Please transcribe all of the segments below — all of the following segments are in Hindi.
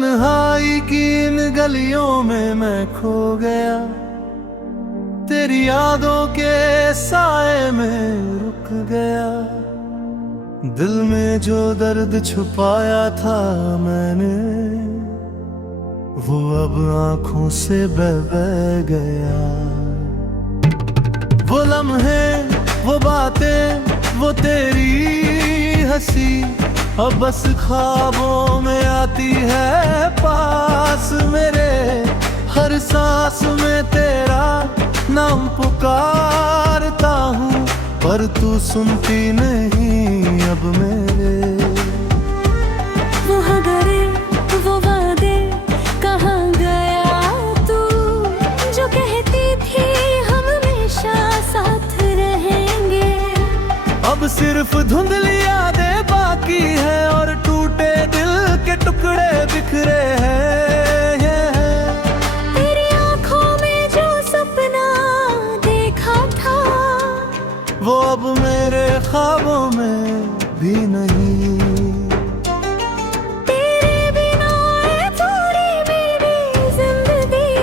तन्हाई की इन गलियों में मैं खो गया, तेरी यादों के साए में रुक गया। दिल में जो दर्द छुपाया था मैंने, वो अब आंखों से बह गया। वो लम्हे, वो बातें, वो तेरी हंसी अब बस ख्वाबों में आती है पास मेरे। हर सांस में तेरा नाम पुकारता हूँ, पर तू सुनती नहीं अब मेरे। वो हगरे, वो वादे, कहाँ गया तू? जो कहती थी हम हमेशा साथ रहेंगे। अब सिर्फ धुंधली यादें बाकी है और टूटे दिल के टुकड़े बिखरे हैं। तेरी आंखों में जो सपना देखा था, वो अब मेरे ख्वाबों में भी नहीं। तेरे बिना है थोड़ी मेरी जिंदगी,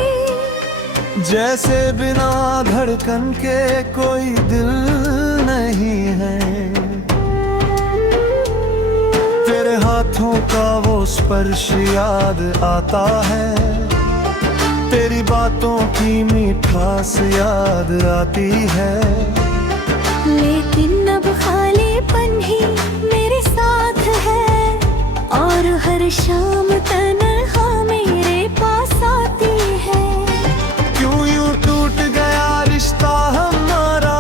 जैसे बिना धड़कन के कोई दिल नहीं है। तेरे हाथों का वो स्पर्श याद आता है, तेरी बातों की मिठास याद आती है। लेकिन अब खालीपन ही मेरे साथ है, और हर शाम तन्हा मेरे पास आती है। क्यों यूं टूट गया रिश्ता हमारा,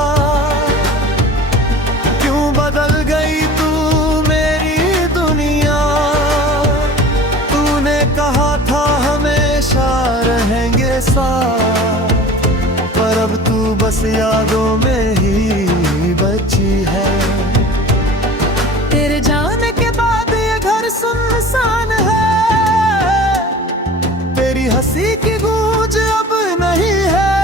क्यों बदल गई तू मेरी दुनिया। तूने कहा था हमेशा रहेंगे साथ, पर अब तू बस यादों में ही बची है। तेरे जाने के बाद ये घर सुनसान है, तेरी हंसी की गूंज अब नहीं है।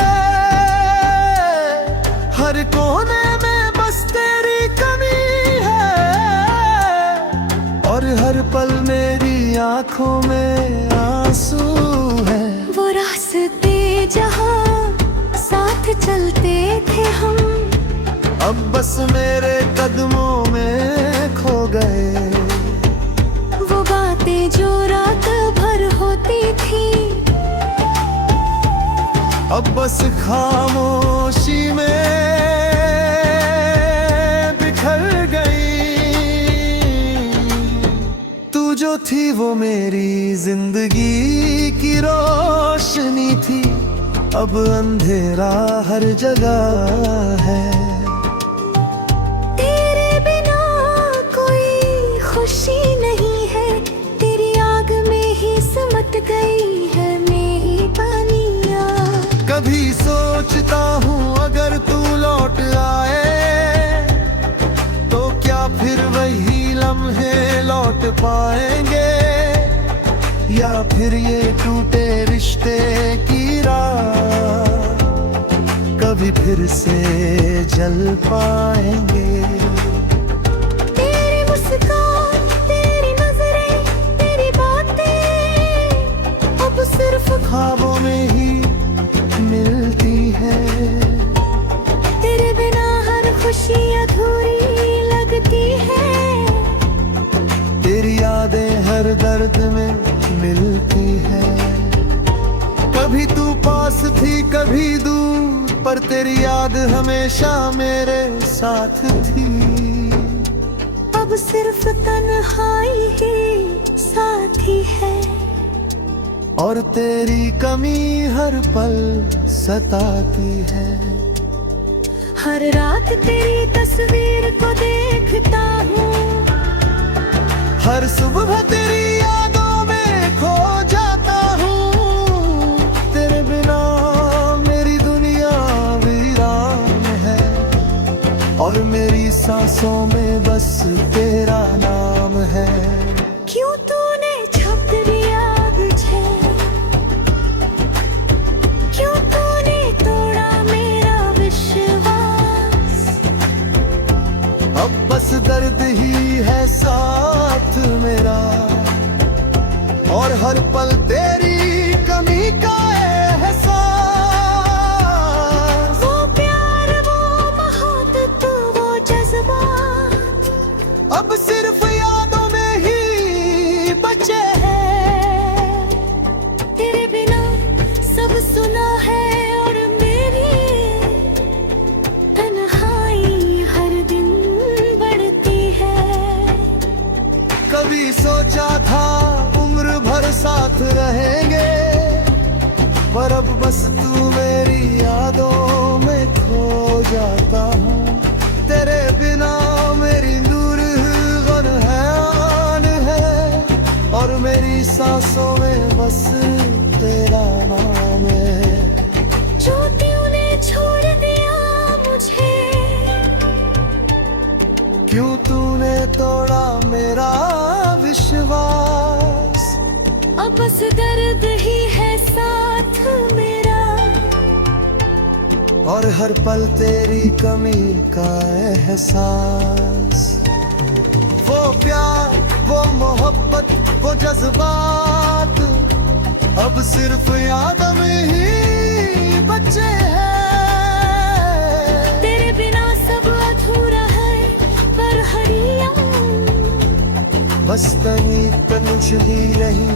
हर कोने में बस तेरी कमी है, और हर पल मेरी आंखों में आंसू है। वो रास्ते जहाँ साथ चलते थे हम, अब बस मेरे कदमों में खो गए। वो बातें जो रात भर होती थी, अब बस खामोशी में बिखर गई। तू जो थी वो मेरी जिंदगी की रोशनी थी, अब अंधेरा हर जगह है। तेरे बिना कोई खुशी नहीं है, तेरी आग में ही सिमट गई है मेरी पानियाँ। कभी सोचता हूँ अगर तू लौट आए, तो क्या फिर वही लम्हे लौट पाएंगे, या फिर ये टूटे रिश्ते की राह कभी फिर से जल पाएंगे। तेरी मुस्कान, तेरी नजरें, तेरी बातें अब सिर्फ ख्वाबों में ही मिलती है। तेरे बिना हर खुशी अधूरी लगती है। तेरी यादें हर दर्द में मिलती है। कभी तू पास थी कभी दूर, पर तेरी याद हमेशा मेरे साथ थी। अब सिर्फ तन्हाई ही साथी है, और तेरी कमी हर पल सताती है। हर रात तेरी तस्वीर को देखता हूँ, हर सुबह तेरी यादों में खो जाता हूँ। तेरे बिना मेरी दुनिया वीरान है, और मेरी सांसों में बस तेरा नाम है। क्यों तूने छाप दिया मुझे, क्यों तूने तोड़ा मेरा विश्वास। अब बस दर्द ही है साथ मेरा, और हर तू मेरी यादों में खो जाता हूँ। तेरे बिना मेरी नूर गन हैरान है, और मेरी सांसों में बस तेरा नाम है। जो तूने छोड़ दिया मुझे, क्यों तूने तोड़ा मेरा विश्वास, अब बस दर्द ही है साथ मेरा, और हर पल तेरी कमी का एहसास। वो प्यार, वो मोहब्बत, वो जज्बात अब सिर्फ याद में ही बचे हैं। तेरे बिना सब अधूरा है, पर हरिया बस तनी तनुष ही रही,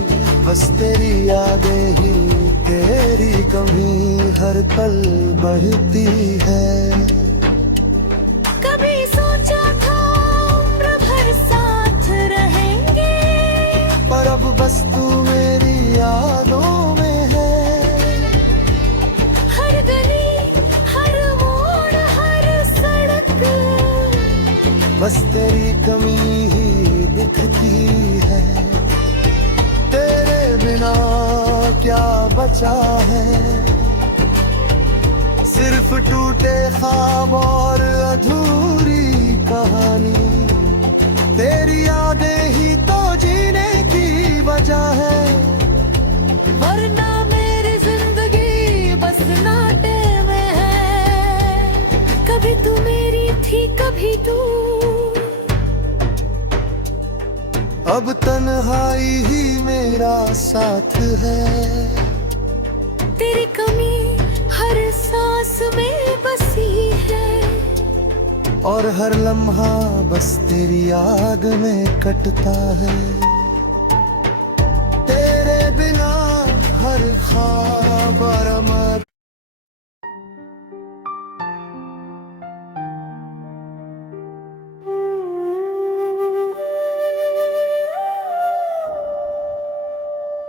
बस तेरी यादें ही, तेरी कमी हर पल बढ़ती है। कभी सोचा था उम्र भर साथ रहेंगे, पर अब बस तू मेरी यादों में है। हर गली, हर मोड़, हर सड़क, बस तेरी कमी ही दिखती है। तेरे बिना क्या बचा है, सिर्फ टूटे ख्वाब और अधूरी कहानी। तेरी यादें ही तो जीने की वजह है, वरना मेरी जिंदगी बस नाटे में है। कभी तू मेरी थी, कभी तू, अब तन्हाई ही मेरा साथ है। तेरी कमी हर सांस में बसी है, और हर लम्हा बस तेरी याद में कटता है। तेरे बिना हर ख्वाब और अमर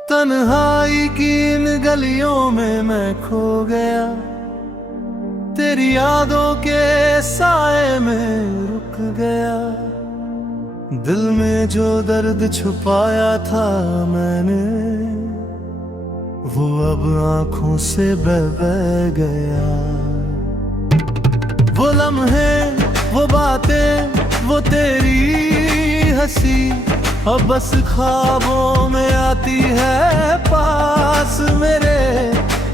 तन्हाई की इन गलियों में मैं खो गया, तेरी यादों के साए में रुक गया। दिल में जो दर्द छुपाया था मैंने, वो अब आंखों से बह बह गया। वो लम्हे, वो बातें, वो तेरी हंसी अब बस ख्वाबों में आती है पास मेरे।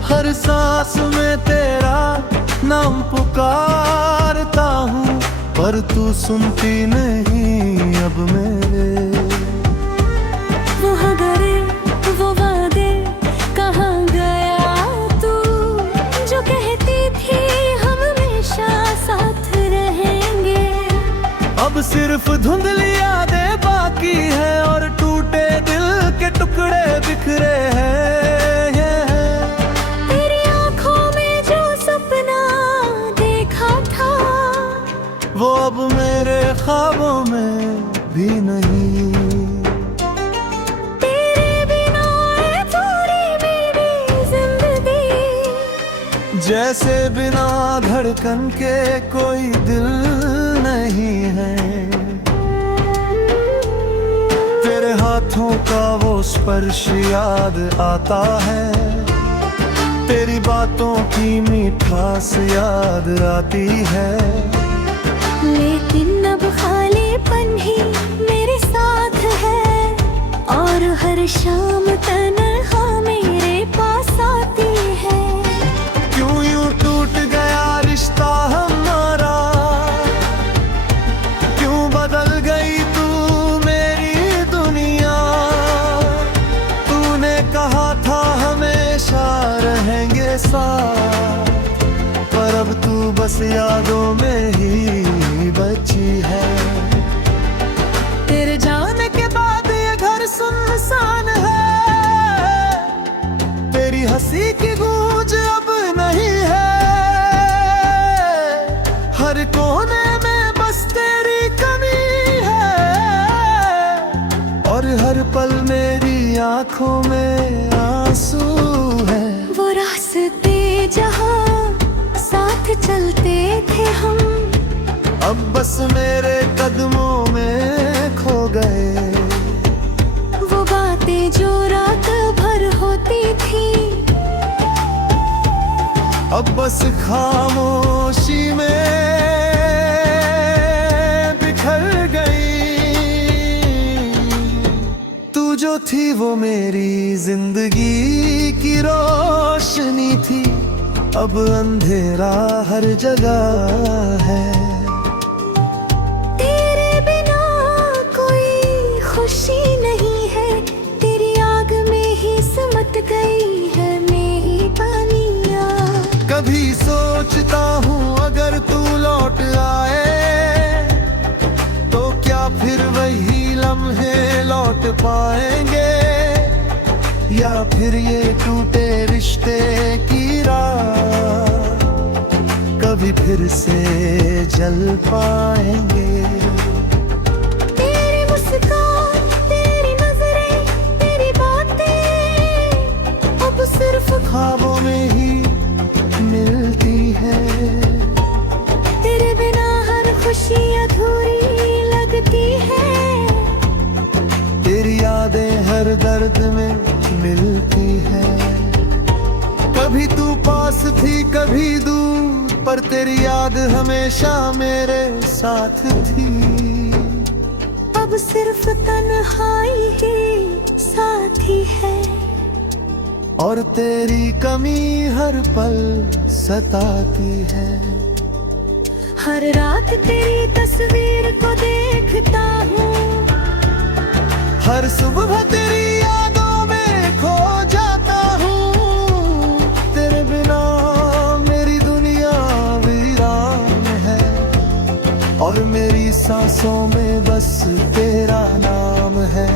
हर सांस में तेरा नाम पुकारता हूँ, पर तू सुनती नहीं अब मेरे। वो गरे, वो वादे, कहाँ गया तू, जो कहती थी हम हमेशा साथ रहेंगे। अब सिर्फ धुंधली यादें बाकी है, और टूटे दिल के टुकड़े बिखरे हैं। तेरी आंखों में जो सपना देखा था, वो अब मेरे ख्वाबों में भी नहीं। तेरे बिना थोड़ी मेरी जिंदगी, जैसे बिना धड़कन के कोई दिल नहीं है। तेरे हाथों का वो स्पर्श याद आता है, तेरी बातों की मिठास याद आती है। लेकिन अब खालीपन ही मेरे साथ है, और हर शाम तन्हा मेरे पास आती है। क्यों यूं टूट गया रिश्ता हमारा, क्यों बदल गई तू मेरी दुनिया। तूने कहा था हमेशा रहेंगे साथ, पर अब तू बस यादों में ही बची है। तेरे जाने के बाद ये घर सुनसान है, तेरी हंसी की गूंज अब नहीं है। हर कोने में बस तेरी कमी है, और हर पल मेरी आंखों में आंसू है। वो रास्ते जहाँ साथ चलते थे हम, अब बस मेरे कदमों में खो गए। वो बातें जो रात भर होती थी, अब बस खामोशी में बिखर गई। तू जो थी वो मेरी जिंदगी की रोशनी थी, अब अंधेरा हर जगह है। तेरे बिना कोई खुशी नहीं है, तेरी आग में ही सिमट गई है मेरी पानियाँ। कभी सोचता हूँ अगर तू लौट आए तो क्या फिर वही लम्हे लौट पाएंगे, या फिर ये टूटे रिश्ते की राह कभी फिर से जल पाएंगे। तेरी मुस्कान, तेरी नजरें, तेरी बातें अब सिर्फ ख्वाबों में ही मिलती है। तेरे बिना हर खुशी अधूरी लगती है। तेरी यादें हर दर्द में मिलती है। कभी तू पास थी कभी दूर, पर तेरी याद हमेशा मेरे साथ थी। अब सिर्फ तन्हाई ही साथी है, और तेरी कमी हर पल सताती है। हर रात तेरी तस्वीर को देखता हूँ, हर सुबह तेरी यादों में खो जाता हूँ। तेरे बिना मेरी दुनिया वीरान है, और मेरी सांसों में बस तेरा नाम है।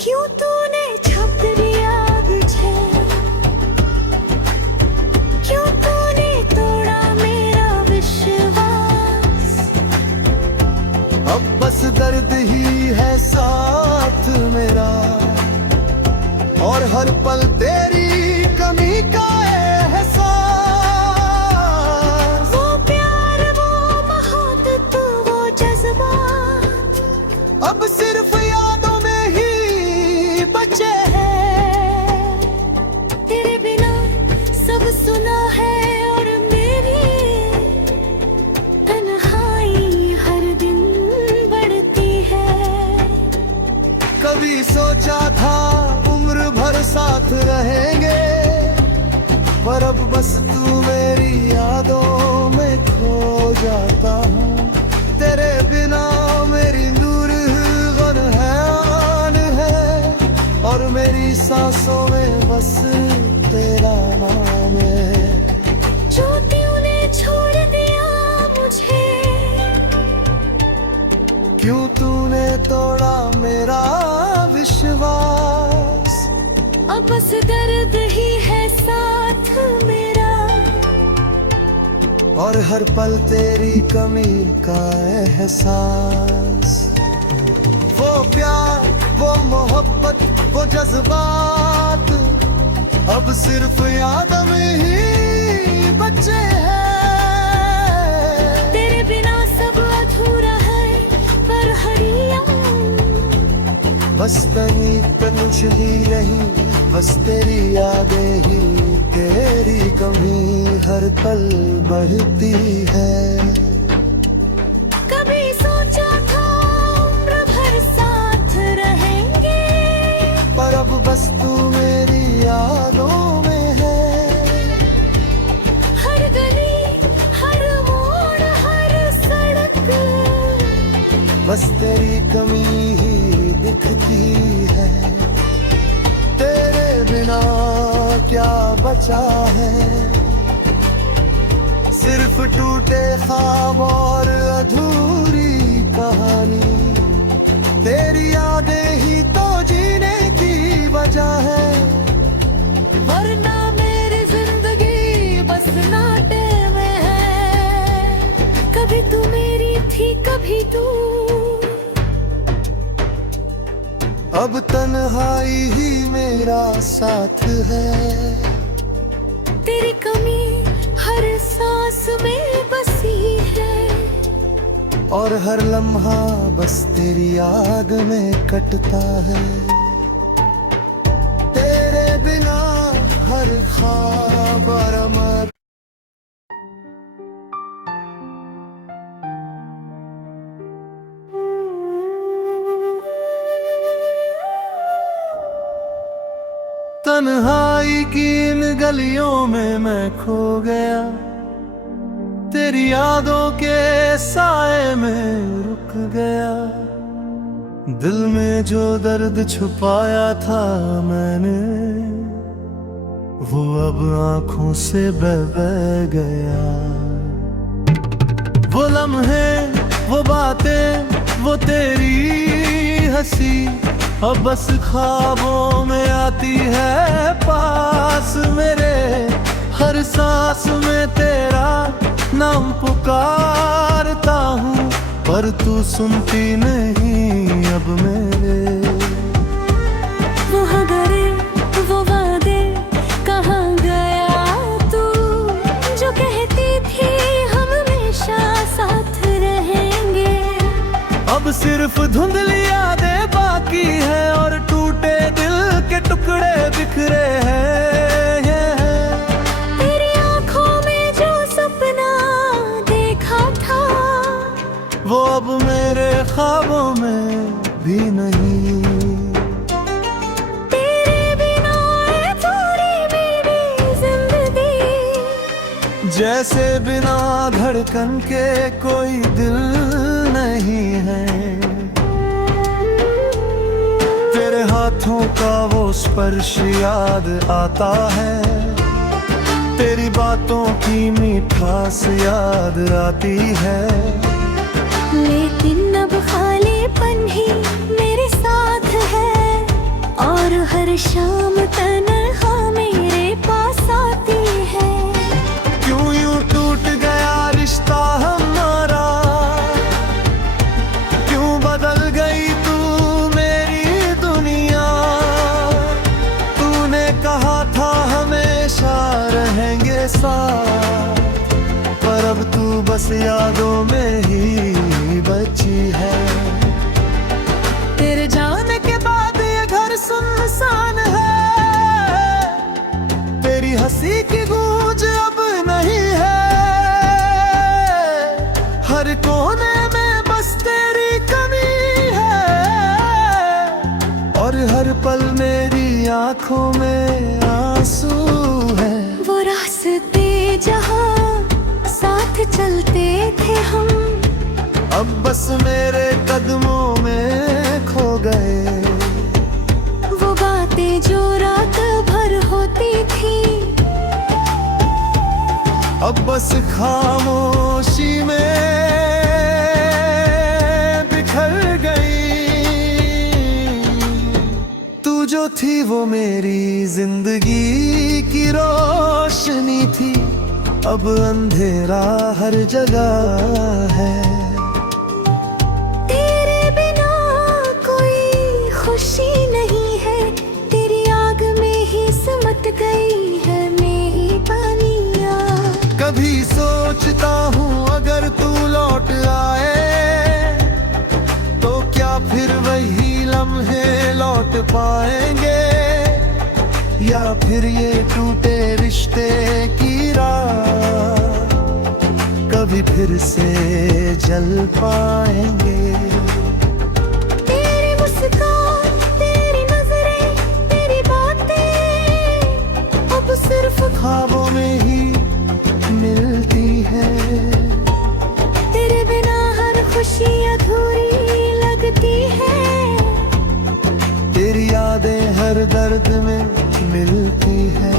क्यों तूने छाप दिया मुझे, क्यों तूने तोड़ा मेरा विश्वास। अब बस दर्द ही है साथ मेरा, और हर पल तेरी कमी का एहसास। वो प्यार, वो मोहब्बत, वो जज्बात अब सिर्फ यादों में ही बचे हैं। तेरे बिना सब सुना है, और मेरी तन्हाई हर दिन बढ़ती है। कभी सोचा था उम्र भर साथ रहेंगे, पर अब बस तू मेरी यादों में खो जाता हूँ। तेरे बिना मेरी दूर गन हैरान है, और मेरी सांसों में बस तेरा नाम है। जो तूने छोड़ दिया मुझे, क्यों तूने तोड़ा मेरा विश्वास। अब बस दर्द ही है साथ मेरा, और हर पल तेरी कमी का एहसास। वो प्यार, वो मोहब्बत, वो जज्बात अब सिर्फ याद में ही बचे हैं। तेरे बिना सब अधूरा है, पर हरियाँ बस तनी कुछ ही नहीं, बस तेरी यादें ही। तेरी कमी हर पल बढ़ती है। कभी सोचा था उम्र भर साथ रहेंगे, पर अब बस तू मेरी यादों में है। हर गली, हर मोड़, हर सड़क बस तेरी कमी ही दिखती है। तेरे बिना क्या बचा है, सिर्फ टूटे ख्वाब और अधूरी कहानी। तेरी यादें ही तो जीने की वजह है, वरना मेरी जिंदगी बस नाटे में है। कभी तू मेरी थी, कभी तू, अब तन्हाई ही मेरा साथ है। तेरी कमी और हर लम्हा बस तेरी याद में कटता है। तेरे बिना हर ख्वाब अमर। तन्हाई की इन गलियों में मैं खो गया, तेरी यादों के साए में रुक गया। दिल में जो दर्द छुपाया था मैंने, वो अब आंखों से बह बह गया। वो लम्हे, वो बातें, वो तेरी हंसी अब बस ख्वाबों में आती है पास मेरे। हर सांस में तेरा नाम पुकारता हूँ, पर तू सुनती नहीं अब मेरे। वो हगरे, वो वादे, कहाँ गया तू? जो कहती थी हम हमेशा साथ रहेंगे। अब सिर्फ धुंधली यादें बाकी है और टूटे दिल के टुकड़े बिखरे हैं। तेरी आंखों में जो सपना देखा था, वो अब मेरे ख्वाबों में भी नहीं। तेरे बिना है थोड़ी मेरी जिंदगी, जैसे बिना धड़कन के कोई दिल नहीं है। तेरे हाथों का वो स्पर्श याद आता है, तेरी बातों की मिठास याद आती है। लेकिन अब खालीपन ही मेरे साथ है, और हर शाम तन्हा मेरे पास आती है। क्यों यूं टूट गया रिश्ता हमारा, क्यों बदल गई तू मेरी दुनिया। तूने कहा था हमेशा रहेंगे साथ, पर अब तू बस यादों में ही बची है। तेरे जाने के बाद ये घर सुनसान है, तेरी हंसी की गूंज अब नहीं है। हर कोने में बस तेरी कमी है, और हर पल मेरी आंखों में आंसू है। वो रास्ते जहाँ साथ चलते थे हम, अब बस मेरे कदमों में खो गए। वो बातें जो रात भर होती थी, अब बस खामोशी में बिखर गई। तू जो थी वो मेरी जिंदगी की रोशनी थी, अब अंधेरा हर जगह है। तेरे बिना कोई खुशी नहीं है, तेरी आग में ही सिमट गई है मेरी पानियाँ। कभी सोचता हूँ अगर तू लौट आए, तो क्या फिर वही लम्हे लौट पाएंगे, या फिर ये टूटे रिश्ते की राह कभी फिर से जल पाएंगे। तेरी मुस्कान, तेरी नजरें, तेरी बातें अब सिर्फ ख्वाबों में ही मिलती है। तेरे बिना हर खुशी अधूरी लगती है। तेरी यादें हर दर्द में मिलती है।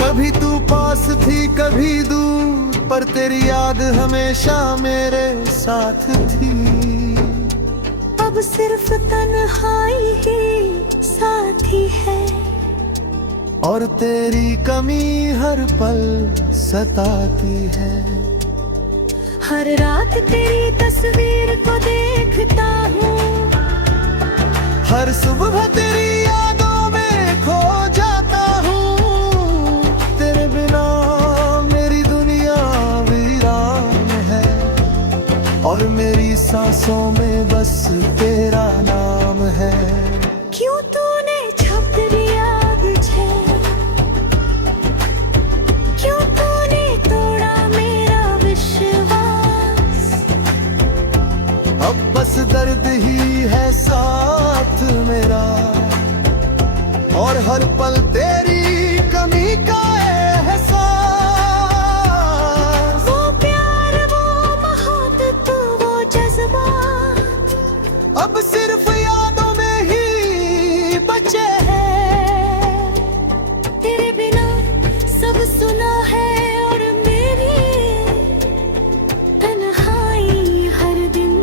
कभी तू पास थी कभी दूर, पर तेरी याद हमेशा मेरे साथ थी। अब सिर्फ तन्हाई ही साथी है, और तेरी कमी हर पल सताती है। हर रात तेरी तस्वीर को देखता हूँ, हर सुबह तेरी यादों में खो जाता हूँ। तेरे बिना मेरी दुनिया वीरान है, सांसों में बस तेरा नाम है। क्यों तूने छाप दिया मुझे, क्यों तूने तोड़ा मेरा विश्वास। अब बस दर्द ही है साथ मेरा, और हर पल तेरी कमी का एहसास। वो प्यार, वो मोहब्बत, वो जज्बात अब सिर्फ यादों में ही बचे हैं। तेरे बिना सब सुना है, और मेरी तन्हाई हर दिन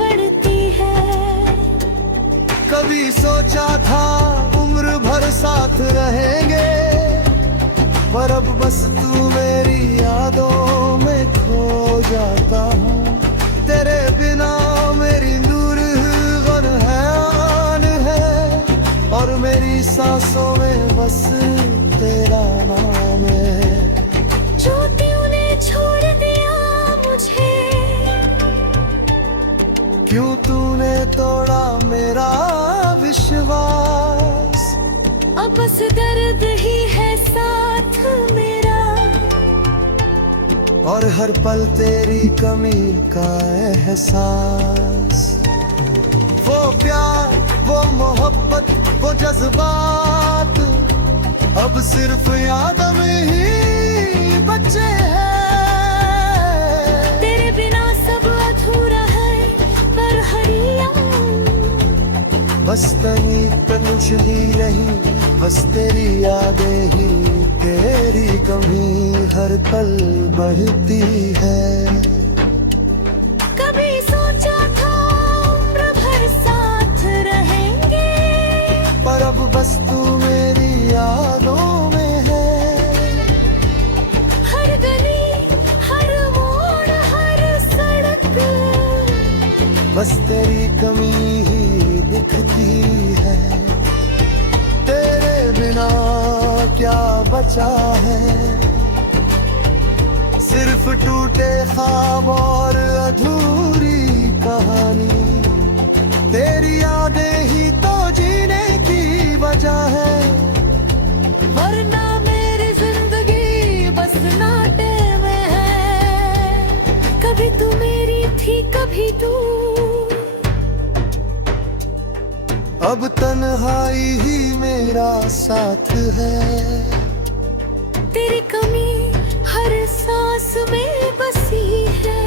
बढ़ती है। कभी सोचा था उम्र भर साथ रहेंगे, पर अब बस तू मेरी यादों में खो जाता हूँ। तेरे बिना मेरी नूर गन हैरान है, और मेरी सांसों में बस तेरा नाम है। जो तूने छोड़ दिया मुझे, क्यों तूने तोड़ा मेरा विश्वास। अब बस दर्द ही है साथ मेरा, और हर पल तेरी कमी का एहसास। वो प्यार, वो मोहब्बत, वो जज्बात अब सिर्फ याद में ही बचे हैं। तेरे बिना सब अधूरा है, पर हरी बस तनी तनुचली रही, बस तेरी यादें ही, तेरी कमी हर पल बढ़ती है। कभी सोचा था उम्र भर साथ रहेंगे, पर अब बस तू मेरी यादों में है। हर गली, हर मोड़, हर सड़क बस तेरी कमी ही दिखती है। तेरे बिना क्या बचा है, सिर्फ टूटे ख्वाब और अधूरी कहानी। तेरी यादें ही तो जीने की वजह है, वरना मेरी जिंदगी बस नाटे में है। कभी तू मेरी थी, कभी तू, अब तन्हाई ही मेरा साथ है। तेरी कमी हर सांस में बसी है,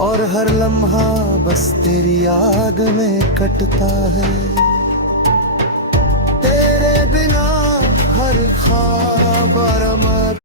और हर लम्हा बस तेरी याद में कटता है। तेरे बिना हर ख्वाब और अमर